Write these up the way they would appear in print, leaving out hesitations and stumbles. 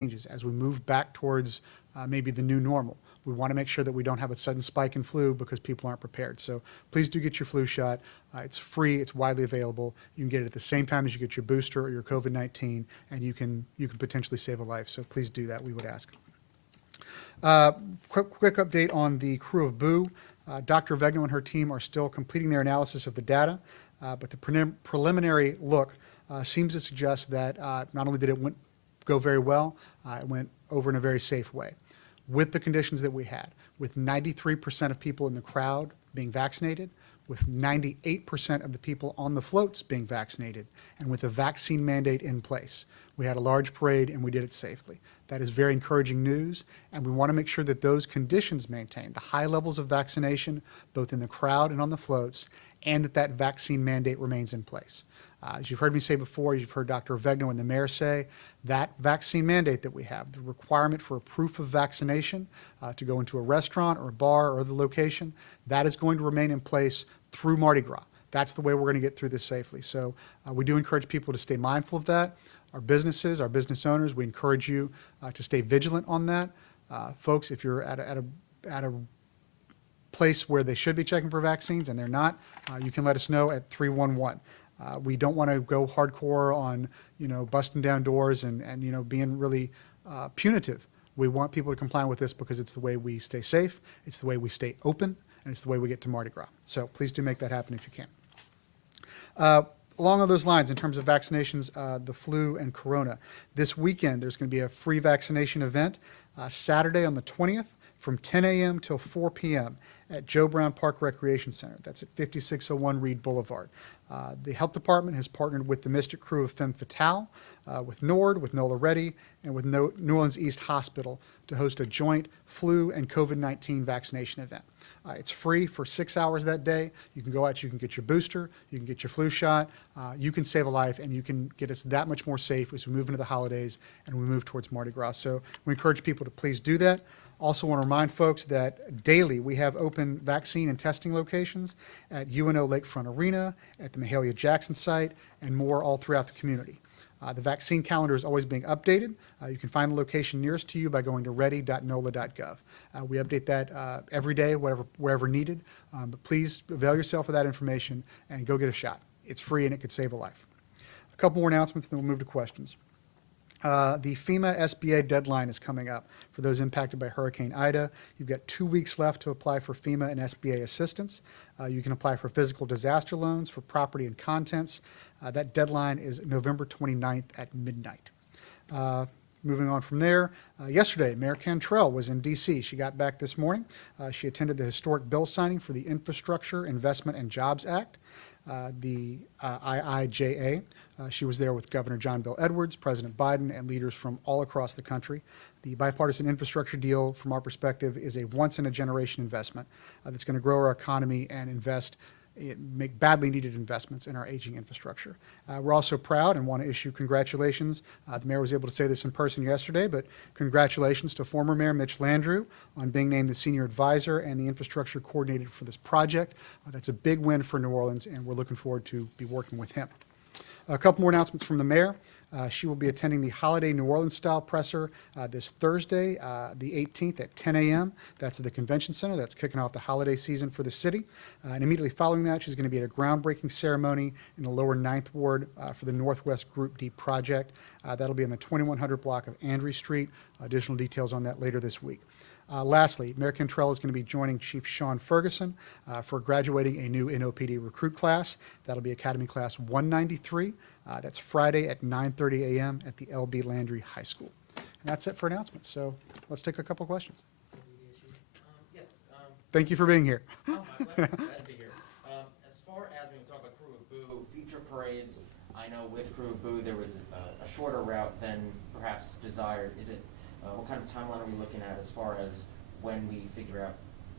changes as we move back towards maybe the new normal. We want to make sure that we don't have a sudden spike in flu because people aren't prepared. So please do get your flu shot. It's free. It's widely available. You can get it at the same time as you get your booster or your COVID-19, and you can potentially save a life. So please do that, we would ask. Quick update on the crew of Boo. Dr. Vegno and her team are still completing their analysis of the data, but the preliminary look seems to suggest that not only did it go very well, it went over in a very safe way. With the conditions that we had, with 93% of people in the crowd being vaccinated, with 98% of the people on the floats being vaccinated, and with a vaccine mandate in place. We had a large parade and we did it safely. That is very encouraging news, and we want to make sure that those conditions maintain the high levels of vaccination, both in the crowd and on the floats, and that vaccine mandate remains in place. As you've heard me say before, you've heard Dr. Vegno and the mayor say, that vaccine mandate that we have, the requirement for a proof of vaccination to go into a restaurant or a bar or the location, that is going to remain in place through Mardi Gras. That's the way we're going to get through this safely. So we do encourage people to stay mindful of that. Our businesses, our business owners, we encourage you to stay vigilant on that. Folks, if you're at a place where they should be checking for vaccines and they're not, you can let us know at 311. We don't want to go hardcore on, busting down doors and being really punitive. We want people to comply with this because it's the way we stay safe, it's the way we stay open, and it's the way we get to Mardi Gras. So please do make that happen if you can. Along those lines, in terms of vaccinations, the flu and corona, this weekend there's going to be a free vaccination event Saturday on the 20th from 10 a.m. till 4 p.m. at Joe Brown Park Recreation Center. That's at 5601 Reed Boulevard. The health department has partnered with the Mystic Crew of Femme Fatale, with NORD, with NOLA Ready, and with New Orleans East Hospital to host a joint flu and COVID-19 vaccination event. It's free for 6 hours that day. You can go out, you can get your booster, you can get your flu shot, you can save a life, and you can get us that much more safe as we move into the holidays and we move towards Mardi Gras. So we encourage people to please do that. Also want to remind folks that daily we have open vaccine and testing locations at UNO Lakefront Arena, at the Mahalia Jackson site, and more all throughout the community. The vaccine calendar is always being updated. You can find the location nearest to you by going to ready.nola.gov. We update that every day, wherever needed. But please avail yourself of that information and go get a shot. It's free and it could save a life. A couple more announcements, then we'll move to questions. The FEMA SBA deadline is coming up for those impacted by Hurricane Ida. You've got 2 weeks left to apply for FEMA and SBA assistance. You can apply for physical disaster loans for property and contents. That deadline is November 29th at midnight. Moving on from there, yesterday, Mayor Cantrell was in D.C. She got back this morning. She attended the historic bill signing for the Infrastructure Investment and Jobs Act, the IIJA. She was there with Governor John Bel Edwards, President Biden, and leaders from all across the country. The bipartisan infrastructure deal, from our perspective, is a once-in-a-generation investment that's going to grow our economy and make badly needed investments in our aging infrastructure. We're also proud and want to issue congratulations. The mayor was able to say this in person yesterday, but congratulations to former Mayor Mitch Landrieu on being named the senior advisor and the infrastructure coordinator for this project. That's a big win for New Orleans, and we're looking forward to be working with him. A couple more announcements from the mayor. She will be attending the Holiday New Orleans-style presser this Thursday, the 18th at 10 a.m. That's at the Convention Center. That's kicking off the holiday season for the city. And immediately following that, she's going to be at a groundbreaking ceremony in the lower 9th Ward for the Northwest Group D project. That'll be in the 2100 block of Andrew Street. Additional details on that later this week. Lastly, Mayor Cantrell is going to be joining Chief Sean Ferguson for graduating a new NOPD recruit class. That'll be Academy Class 193. That's Friday at 9:30 a.m. at the L.B. Landry High School. And that's it for announcements. So let's take a couple questions. Yes. Thank you for being here. Oh, glad to be here. As far as when we talk about Crew of Boo, future parades, I know with Crew of Boo there was a shorter route than perhaps desired. Is it what kind of timeline are we looking at as far as when we figure out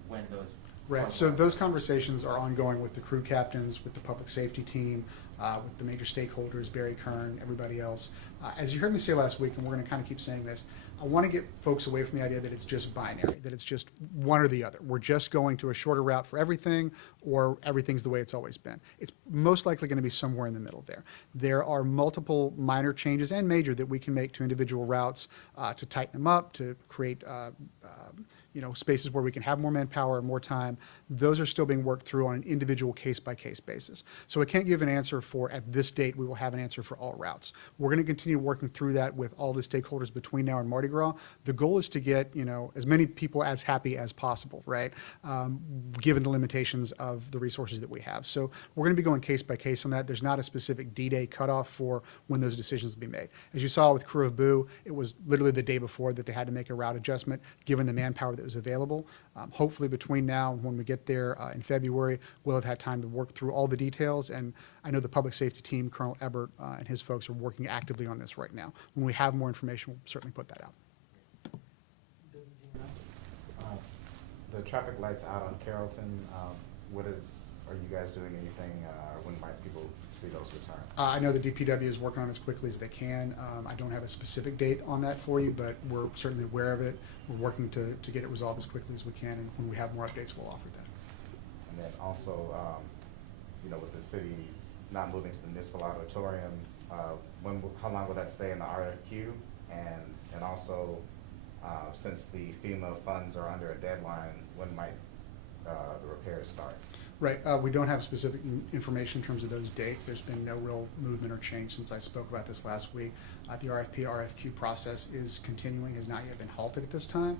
when those Right, so those conversations are ongoing with the crew captains, with the public safety team, with the major stakeholders, Barry Kern, everybody else. As you heard me say last week, and we're going to kind of keep saying this, I want to get folks away from the idea that it's just binary, that it's just one or the other. We're just going to a shorter route for everything, or everything's the way it's always been. It's most likely going to be somewhere in the middle there. There are multiple minor changes and major that we can make to individual routes to tighten them up, to create spaces where we can have more manpower, more time. Those are still being worked through on an individual case-by-case basis. So I can't give an answer for, at this date, we will have an answer for all routes. We're going to continue working through that with all the stakeholders between now and Mardi Gras. The goal is to get, as many people as happy as possible, right? Given the limitations of the resources that we have. So we're going to be going case-by-case on that. There's not a specific D-Day cutoff for when those decisions will be made. As you saw with Crew of Boo, it was literally the day before that they had to make a route adjustment, given the manpower that was available. Hopefully between now and when we get there in February, we'll have had time to work through all the details. And I know the public safety team, Colonel Ebert and his folks are working actively on this right now. When we have more information, we'll certainly put that out. The traffic lights out on Carrollton, are you guys doing anything? When might people see those return? I know the DPW is working on it as quickly as they can. I don't have a specific date on that for you, but we're certainly aware of it. We're working to get it resolved as quickly as we can, and when we have more updates, we'll offer that. And then also, with the city not moving to the municipal auditorium, how long will that stay in the RFQ? And also, since the FEMA funds are under a deadline, when might the repairs start? Right, we don't have specific information in terms of those dates. There's been no real movement or change since I spoke about this last week. The RFQ process is continuing, has not yet been halted at this time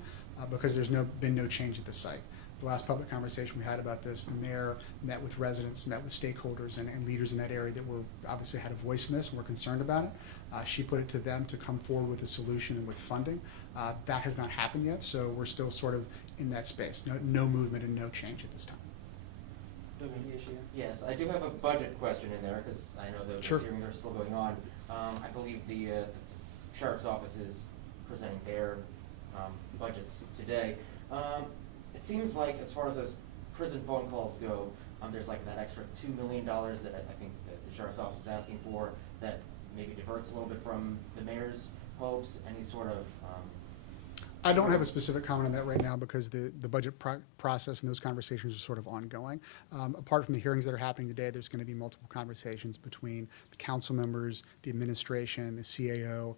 because there's been no change at the site. The last public conversation we had about this, the mayor met with residents, met with stakeholders and leaders in that area that were obviously had a voice in this and were concerned about it. She put it to them to come forward with a solution and with funding. That has not happened yet, so we're still sort of in that space. No movement and no change at this time. Yes, I do have a budget question in there, because I know the Sure. hearings are still going on. I believe the sheriff's office is presenting their budgets today. It seems like, as far as those prison phone calls go, there's like that extra $2 million that I think the sheriff's office is asking for, that maybe diverts a little bit from the mayor's hopes. Any sort of I don't have a specific comment on that right now because the budget process and those conversations are sort of ongoing. Apart from the hearings that are happening today, there's going to be multiple conversations between the council members, the administration, the CAO,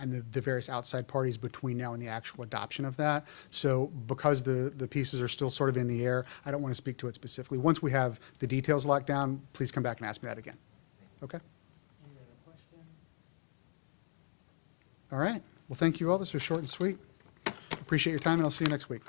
and the various outside parties between now and the actual adoption of that. So because the pieces are still sort of in the air, I don't want to speak to it specifically. Once we have the details locked down, please come back and ask me that again. Okay? Any other questions? All right. Well, thank you all. This was short and sweet. Appreciate your time, and I'll see you next week.